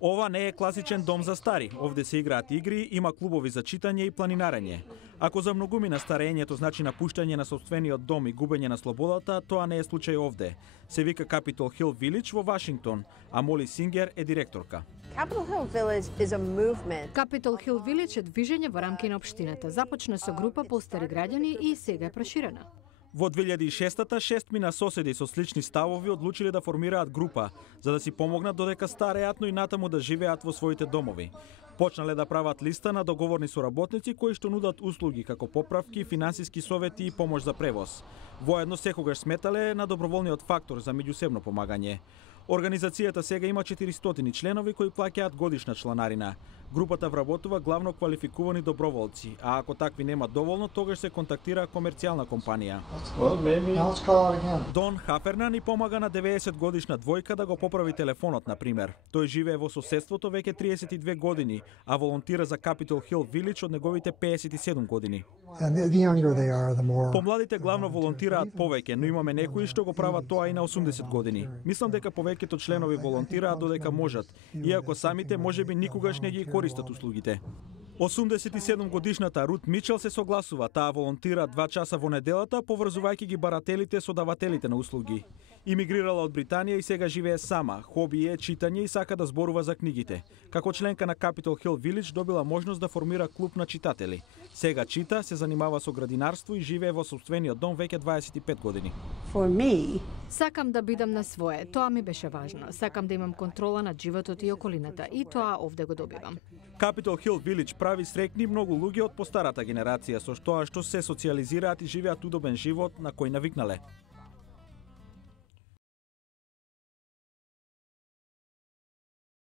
Ова не е класичен дом за стари. Овде се играат игри, има клубови за читање и планинарење. Ако за многумина старењето значи напуштање на собствениот дом и губење на слободата, тоа не е случај овде. Се вика Capitol Hill Village во Вашингтон, а Моли Сингер е директорка. Capitol Hill Village is a movement. Capitol Hill Village е движење во рамки на општината. Започна со група постари граѓани и сега е проширена. Во 2006-та шестмина соседи со слични ставови одлучиле да формираат група, за да си помогнат додека стареат, но и натаму да живеат во своите домови. Почнале да прават листа на договорни соработници кои што нудат услуги како поправки, финансиски совети и помош за превоз. Воедно секогаш сметале на доброволниот фактор за меѓусебно помагање. Организацијата сега има 400 членови кои плаќаат годишна чланарина. Групата вработува главно квалификувани доброволци, а ако такви нема доволно, тогаш се контактира комерцијална компанија. Дон Хаферна ни помага на 90 годишна двојка да го поправи телефонот, например. Тој живее во соседството веќе 32 години, а волонтира за Capitol Hill Village од неговите 57 години. Помладите главно волонтираат повеќе, но имаме некои што го прават тоа и на 80 години. Мислам дека повеќето членови волонтираат додека можат, иако самите можеби никогаш не ги користат услугите. 87 годишната Рут Мичел се согласува, таа волонтира 2 часа во неделата, поврзувајќи ги барателите со давателите на услуги. Имигрирала од Британија и сега живее сама, хоби е читање и сака да зборува за книгите. Како членка на Capitol Hill Village добила можност да формира клуб на читатели. Сега чита, се занимава со градинарство и живее во собствениот дом веќе 25 години. Сакам да бидам на свое, тоа ми беше важно. Сакам да имам контрола над животот и околината и тоа овде го добивам. Capitol Hill Village прави среќни многу луѓе од постарата генерација со тоа што се социјализираат и живеат удобен живот на кој навикнале.